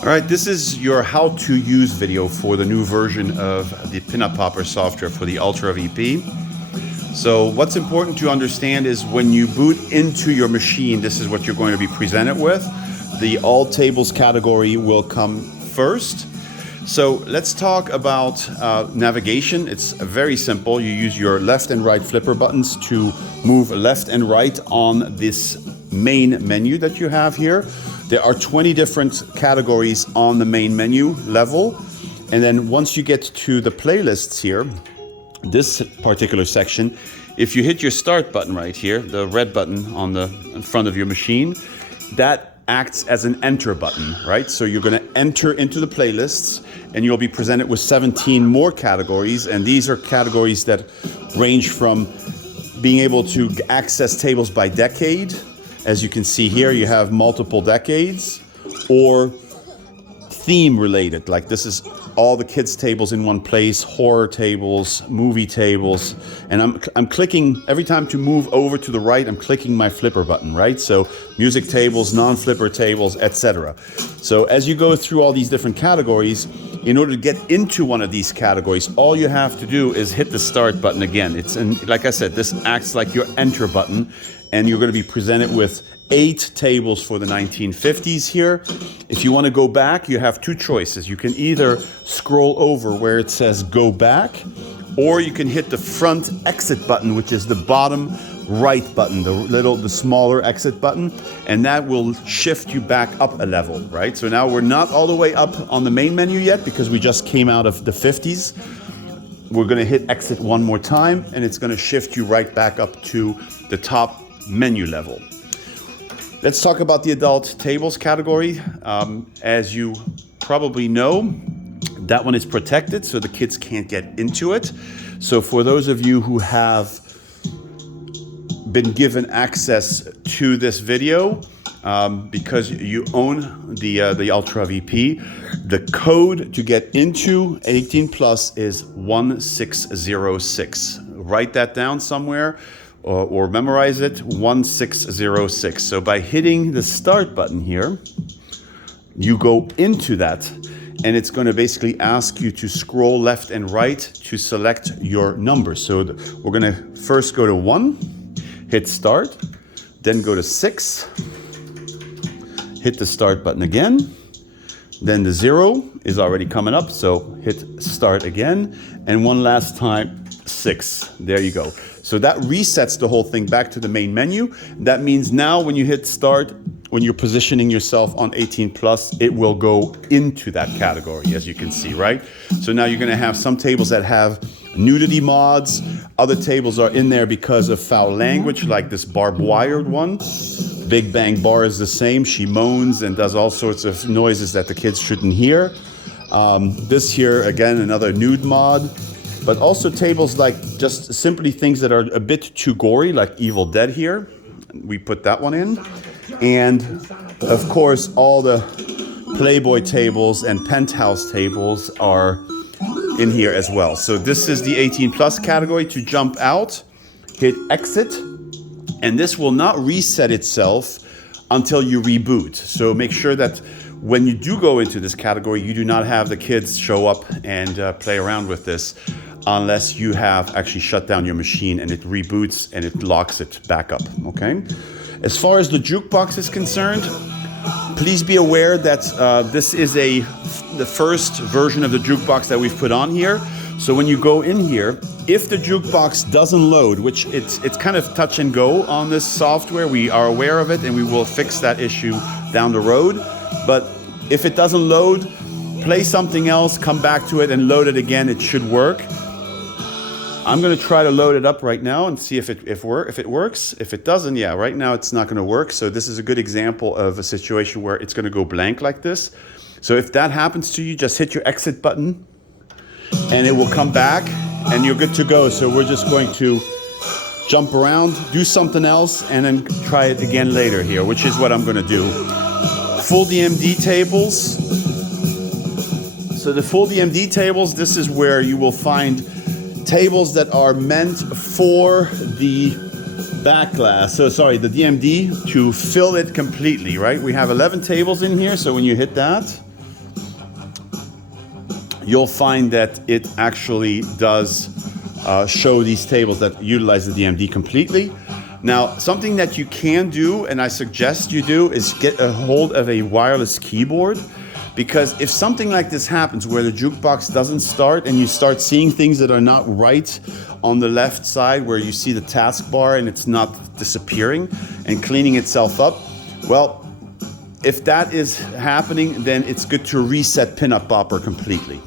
All right, this is your how to use video for the new version of the Pinup Popper software for the Ultra VP. So what's important to understand is when you boot into your machine, this is what you're going to be presented with. The all tables category will come first. So let's talk about navigation. It's very simple. You use your left and right flipper buttons to move left and right on this main menu that you have here. There are 20 different categories on the main menu level. And then once you get to the playlists here, this particular section, if you hit your start button right here, the red button on the in front of your machine, that acts as an enter button, right? So you're gonna enter into the playlists and you'll be presented with 17 more categories. And these are categories that range from being able to access tables by decade. As you can see here, you have multiple decades, or theme related, like this is all the kids tables in one place, horror tables, movie tables, and I'm clicking every time to move over to the right. I'm clicking my flipper button, right? So music tables, non-flipper tables, etc. So as you go through all these different categories, in order to get into one of these categories, all you have to do is hit the start button again. Like I said, this acts like your enter button, and you're going to be presented with 8 tables for the 1950s here. If you want to go back, you have 2 choices. You can either scroll over where it says go back, or you can hit the front exit button, which is the bottom right button, the smaller exit button, and that will shift you back up a level, right? So now we're not all the way up on the main menu yet because we just came out of the 50s. We're going to hit exit one more time, and it's going to shift you right back up to the top menu level. Let's talk about the adult tables category. As you probably know, that one is protected, so the kids can't get into it. So for those of you who have been given access to this video, because you own the Ultra VP, the code to get into 18 plus is 1606. Write that down somewhere. Or memorize it, 1606. So by hitting the start button here, you go into that, and it's going to basically ask you to scroll left and right to select your number. So we're going to first go to 1, hit start, then go to 6, hit the start button again, then the 0 is already coming up, so hit start again, and one last time, 6. There you go. So that resets the whole thing back to the main menu. That means now when you hit start, when you're positioning yourself on 18 plus, it will go into that category, as you can see, right? So now you're going to have some tables that have nudity mods. Other tables are in there because of foul language, like this barbed wired one. Big Bang Bar is the same. She moans and does all sorts of noises that the kids shouldn't hear. This here, again, another nude mod. But also tables like just simply things that are a bit too gory, like Evil Dead here. We put that one in. And of course, all the Playboy tables and Penthouse tables are in here as well. So this is the 18 plus category. To jump out, hit exit, and this will not reset itself until you reboot. So make sure that when you do go into this category, you do not have the kids show up and play around with this, unless you have actually shut down your machine and it reboots and it locks it back up, okay? As far as the jukebox is concerned, please be aware that this is the first version of the jukebox that we've put on here. So when you go in here, if the jukebox doesn't load, which it's kind of touch and go on this software, we are aware of it and we will fix that issue down the road. But if it doesn't load, play something else, come back to it and load it again, it should work. I'm going to try to load it up right now and see if it works. If it doesn't, yeah, right now it's not going to work. So this is a good example of a situation where it's going to go blank like this. So if that happens to you, just hit your exit button and it will come back and you're good to go. So we're just going to jump around, do something else, and then try it again later here, which is what I'm going to do. Full DMD tables. So the full DMD tables, this is where you will find tables that are meant for the backglass, the DMD, to fill it completely, right? We have 11 tables in here, so when you hit that, you'll find that it actually does show these tables that utilize the DMD completely. Now, something that you can do, and I suggest you do, is get a hold of a wireless keyboard, because if something like this happens where the jukebox doesn't start and you start seeing things that are not right on the left side where you see the taskbar and it's not disappearing and cleaning itself up, well, if that is happening, then it's good to reset Pinup Popper completely.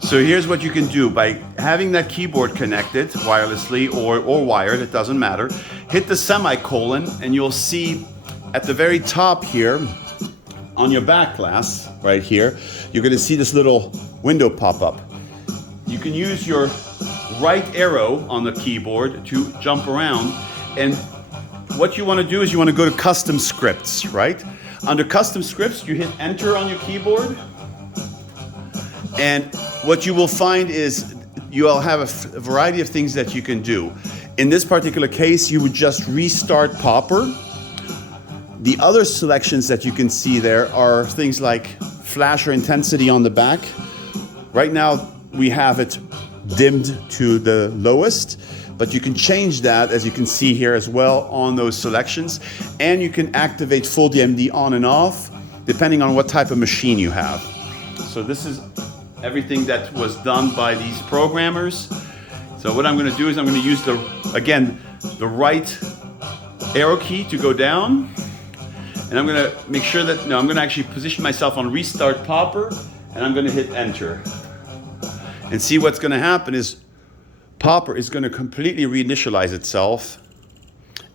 So here's what you can do. By having that keyboard connected wirelessly or wired, it doesn't matter, hit the semicolon and you'll see at the very top here on your back glass right here, you're going to see this little window pop up. You can use your right arrow on the keyboard to jump around, and what you want to do is you want to go to custom scripts, right? Under custom scripts, you hit enter on your keyboard, and what you will find is you'll have a variety of things that you can do. In this particular case, you would just restart Popper. The other selections that you can see there are things like flasher intensity on the back. Right now, we have it dimmed to the lowest, but you can change that, as you can see here as well, on those selections. And you can activate full DMD on and off, depending on what type of machine you have. So this is everything that was done by these programmers. So what I'm going to do is I'm going to use the right arrow key to go down, and I'm going to make sure that, I'm going to actually position myself on restart Popper, and I'm going to hit enter. And see what's going to happen is Popper is going to completely reinitialize itself,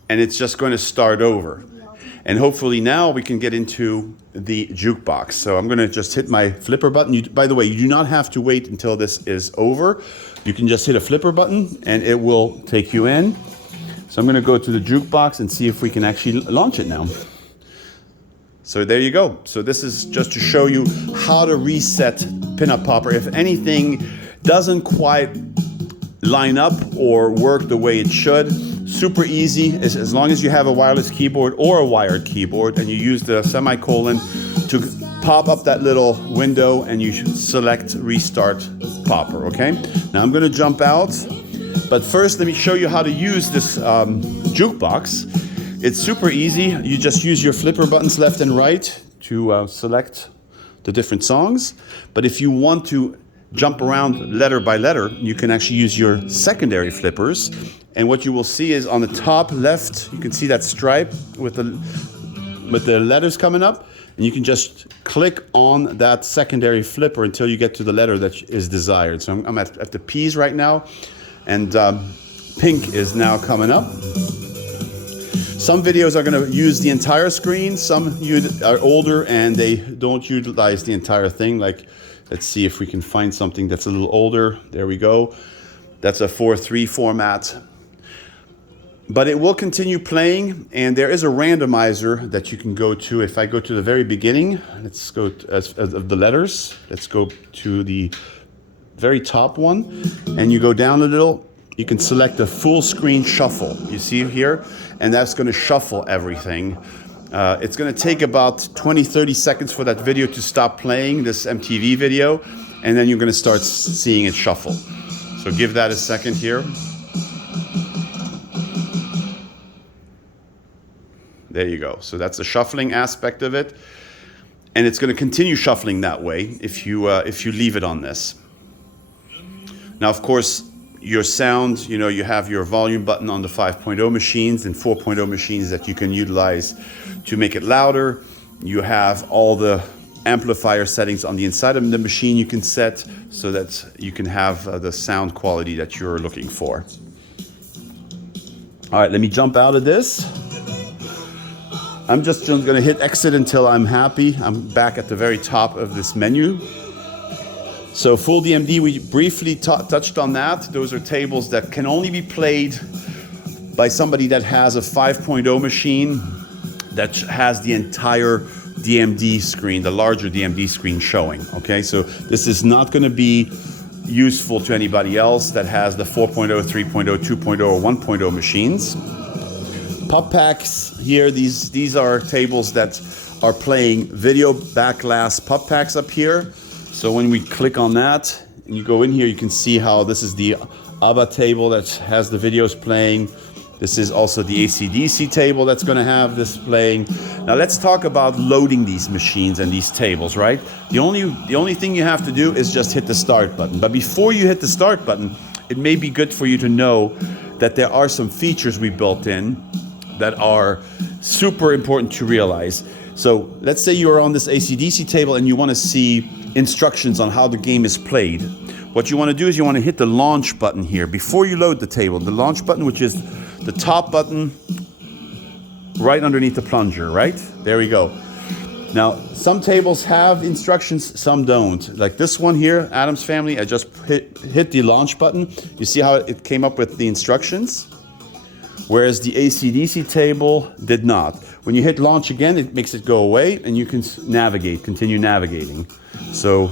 and it's just going to start over. And hopefully now we can get into the jukebox. So I'm going to just hit my flipper button. By the way, you do not have to wait until this is over. You can just hit a flipper button and it will take you in. So I'm going to go to the jukebox and see if we can actually launch it now. So there you go. So this is just to show you how to reset Pinup Popper. If anything doesn't quite line up or work the way it should, super easy, as long as you have a wireless keyboard or a wired keyboard and you use the semicolon to pop up that little window and you should select restart Popper, okay? Now I'm gonna jump out, but first let me show you how to use this jukebox. It's super easy. You just use your flipper buttons left and right to select the different songs. But if you want to jump around letter by letter, you can actually use your secondary flippers. And what you will see is on the top left, you can see that stripe with the letters coming up. And you can just click on that secondary flipper until you get to the letter that is desired. So I'm at the P's right now, and pink is now coming up. Some videos are going to use the entire screen. Some are older and they don't utilize the entire thing. Like, let's see if we can find something that's a little older. There we go. That's a 4:3 format. But it will continue playing, and there is a randomizer that you can go to. If I go to the very beginning, let's go of the letters. Let's go to the very top one, and you go down a little. You can select a full screen shuffle. You see here, and that's going to shuffle everything. It's going to take about 20-30 seconds for that video to stop playing, this MTV video, and then you're going to start seeing it shuffle. So give that a second here. There you go. So that's the shuffling aspect of it, and it's going to continue shuffling that way if you leave it on this. Now, of course, your sound, you have your volume button on the 5.0 machines and 4.0 machines that you can utilize to make it louder. You have all the amplifier settings on the inside of the machine you can set so that you can have the sound quality that you're looking for. All right, let me jump out of this. I'm just going to hit exit until I'm happy. I'm back at the very top of this menu. So full DMD, we briefly touched on that. Those are tables that can only be played by somebody that has a 5.0 machine that has the entire DMD screen, the larger DMD screen showing, okay? So this is not going to be useful to anybody else that has the 4.0, 3.0, 2.0, or 1.0 machines. Pop packs here, these are tables that are playing video back glass pop packs up here. So when we click on that and you go in here, you can see how this is the ABBA table that has the videos playing. This is also the AC/DC table that's going to have this playing. Now let's talk about loading these machines and these tables, right? The only thing you have to do is just hit the start button. But before you hit the start button, it may be good for you to know that there are some features we built in that are super important to realize. So let's say you're on this AC/DC table and you want to see instructions on how the game is played. What you want to do is you want to hit the launch button here before you load the table. The launch button, which is the top button right underneath the plunger, right? There we go. Now, some tables have instructions, some don't. Like this one here, Adam's Family, I just hit the launch button. You see how it came up with the instructions? Whereas the AC/DC table did not. When you hit launch again, it makes it go away and you can navigate, continue navigating. So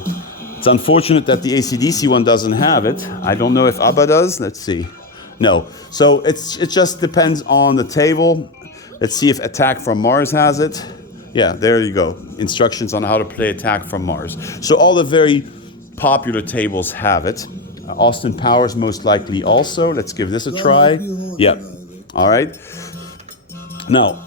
it's unfortunate that the AC/DC one doesn't have it. I don't know if ABBA does. Let's see. No. So it just depends on the table. Let's see if Attack from Mars has it. Yeah, there you go. Instructions on how to play Attack from Mars. So all the very popular tables have it. Austin Powers most likely also. Let's give this a try. Yeah. All right. Now,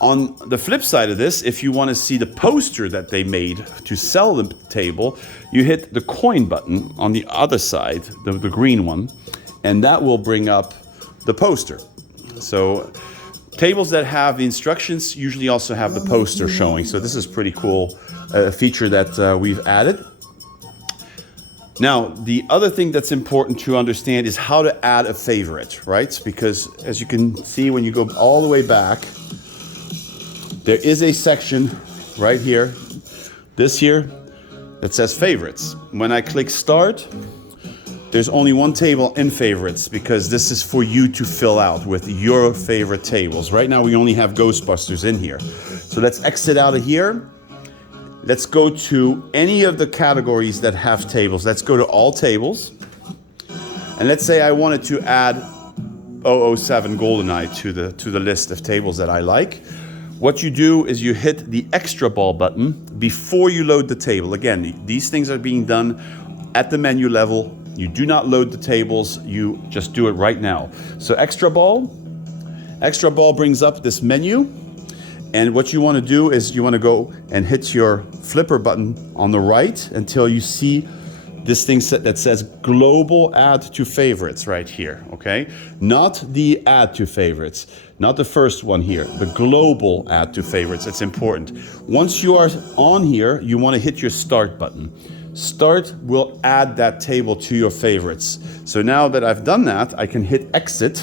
on the flip side of this, if you want to see the poster that they made to sell the table, you hit the coin button on the other side, the green one, and that will bring up the poster. So tables that have the instructions usually also have the poster showing. So this is pretty cool feature that we've added. Now, the other thing that's important to understand is how to add a favorite, right? Because as you can see, when you go all the way back, there is a section right here, this here, that says favorites. When I click start, there's only one table in favorites because this is for you to fill out with your favorite tables. Right now we only have Ghostbusters in here. So let's exit out of here. Let's go to any of the categories that have tables. Let's go to all tables. And let's say I wanted to add 007 GoldenEye to the list of tables that I like. What you do is you hit the extra ball button before you load the table. Again, these things are being done at the menu level. You do not load the tables, you just do it right now. So extra ball brings up this menu. And what you want to do is you want to go and hit your flipper button on the right until you see this thing that says global add to favorites right here, okay? Not the add to favorites, not the first one here, the global add to favorites. It's important. Once you are on here, you want to hit your start button. Start will add that table to your favorites. So now that I've done that, I can hit exit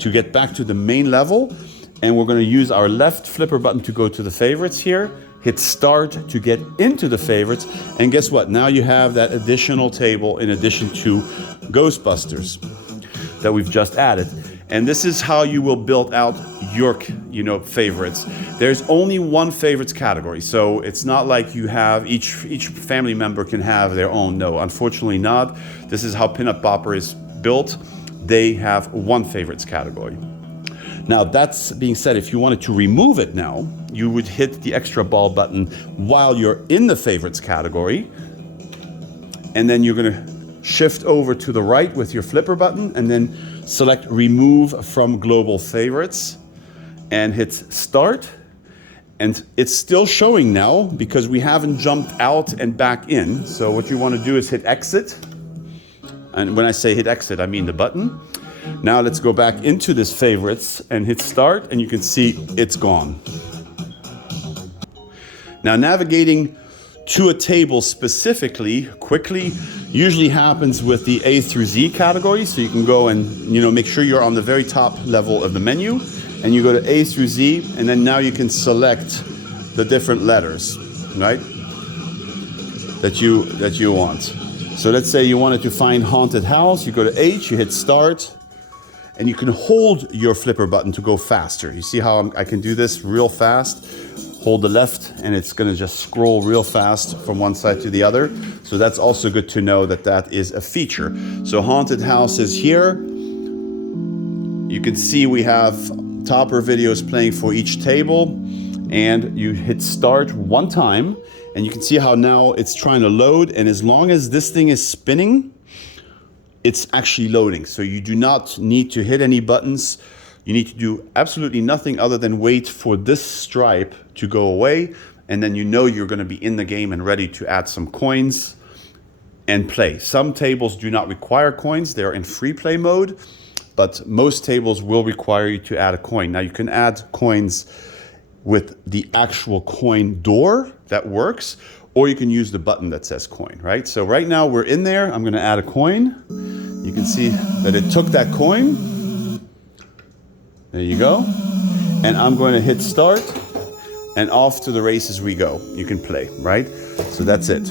to get back to the main level. And we're going to use our left flipper button to go to the favorites here. Hit start to get into the favorites. And guess what? Now you have that additional table in addition to Ghostbusters that we've just added. And this is how you will build out your, favorites. There's only one favorites category. So it's not like you have each family member can have their own. No, unfortunately not. This is how Pinup Popper is built. They have one favorites category. Now, that's being said, if you wanted to remove it now, you would hit the extra ball button while you're in the favorites category. And then you're going to shift over to the right with your flipper button and then select remove from global favorites and hit start. And it's still showing now because we haven't jumped out and back in. So what you want to do is hit exit. And when I say hit exit, I mean the button. Now let's go back into this favorites and hit start, and you can see it's gone. Now navigating to a table specifically, quickly, usually happens with the A through Z category. So you can go and make sure you're on the very top level of the menu, and you go to A through Z, and then now you can select the different letters, right? That you want. So let's say you wanted to find haunted house, you go to H, you hit start. And you can hold your flipper button to go faster. You see how I can do this real fast? Hold the left and it's gonna just scroll real fast from one side to the other. So that's also good to know that that is a feature. So haunted house is here. You can see we have topper videos playing for each table. And you hit start one time And you can see how now it's trying to load, and as long as this thing is spinning, it's actually loading. So you do not need to hit any buttons. You need to do absolutely nothing other than wait for this stripe to go away, and then you know you're going to be in the game and ready to add some coins and play. Some tables do not require coins. They're in free play mode, but most tables will require you to add a coin. Now you can add coins with the actual coin door, that works, or you can use the button that says coin, right? So right now we're in there. I'm going to add a coin. You can see that it took that coin. There you go. And I'm going to hit start, and off to the races we go. You can play, right? So that's it.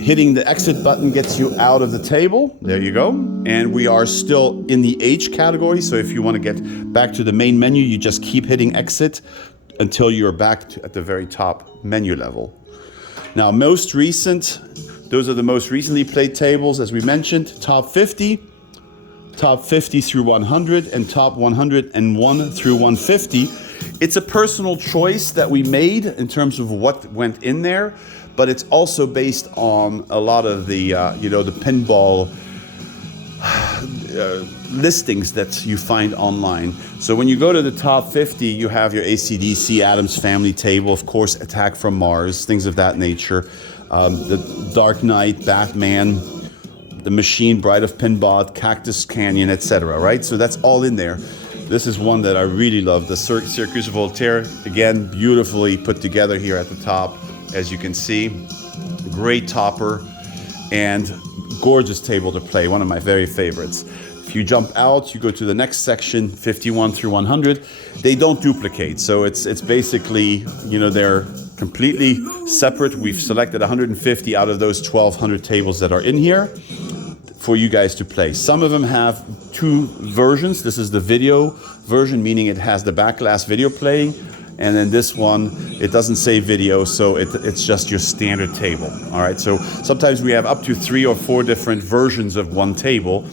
Hitting the exit button gets you out of the table. There you go. And we are still in the H category. So if you want to get back to the main menu, you just keep hitting exit until you're back at the very top menu level. Now, most recent, those are the most recently played tables, as we mentioned, top 50 through 100, and top 101 through 150. It's a personal choice that we made in terms of what went in there, but it's also based on a lot of the, the pinball listings that you find online. So when you go to the top 50, you have your AC/DC, Addams Family table, of course, Attack from Mars, things of that nature. The Dark Knight, Batman, The Machine, Bride of Pinball, Cactus Canyon, etc. Right? So that's all in there. This is one that I really love, the Circus Voltaire. Again, beautifully put together here at the top, as you can see. Great topper and gorgeous table to play, one of my very favorites. If you jump out, you go to the next section, 51 through 100. They don't duplicate, so it's basically, they're completely separate. We've selected 150 out of those 1,200 tables that are in here for you guys to play. Some of them have two versions. This is the video version, meaning it has the backglass video playing. And then this one, it doesn't say video, so it's just your standard table. All right, so sometimes we have up to 3 or 4 different versions of one table.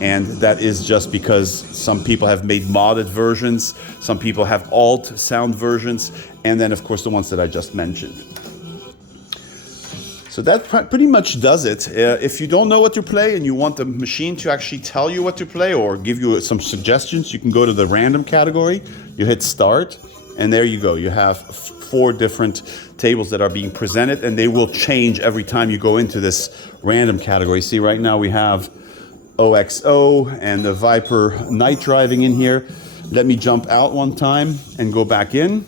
And that is just because some people have made modded versions, some people have alt sound versions, and then of course the ones that I just mentioned. So that pretty much does it. If you don't know what to play and you want the machine to actually tell you what to play or give you some suggestions, you can go to the random category, you hit start, and there you go. You have 4 different tables that are being presented, and they will change every time you go into this random category. See, right now we have OXO and the Viper night driving in here. Let me jump out one time and go back in,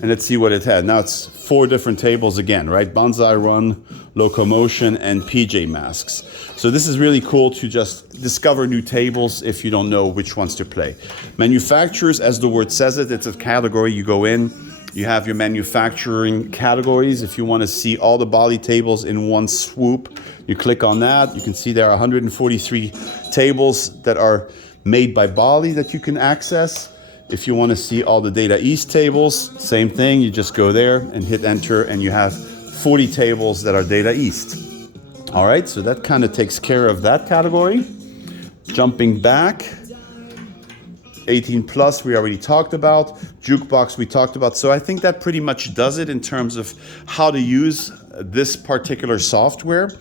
and let's see what it had. Now it's 4 different tables again, right? Bonsai Run, Locomotion, and PJ Masks. So this is really cool to just discover new tables if you don't know which ones to play. Manufacturers, as the word says it, it's a category you go in. You have your manufacturing categories. If you want to see all the Bali tables in one swoop, you click on that. You can see there are 143 tables that are made by Bali that you can access. If you want to see all the Data East tables, same thing. You just go there and hit enter, and you have 40 tables that are Data East. All right, so that kind of takes care of that category. Jumping back, 18 plus we already talked about, jukebox we talked about. So I think that pretty much does it in terms of how to use this particular software.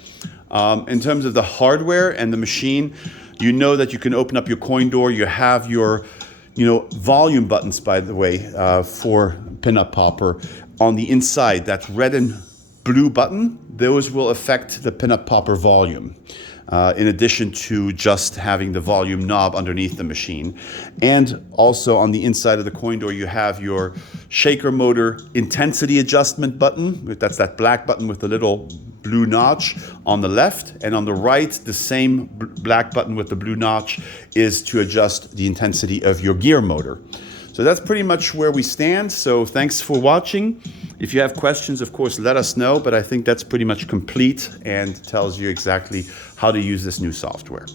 In terms of the hardware and the machine, you know that you can open up your coin door. You have your volume buttons, by the way, for Pinup Popper. On the inside, that red and blue button, those will affect the Pinup Popper volume. In addition to just having the volume knob underneath the machine. And also on the inside of the coin door, you have your shaker motor intensity adjustment button. That's that black button with the little blue notch on the left. And on the right, the same black button with the blue notch is to adjust the intensity of your gear motor. So that's pretty much where we stand. So thanks for watching. If you have questions, of course, let us know, but I think that's pretty much complete and tells you exactly how to use this new software.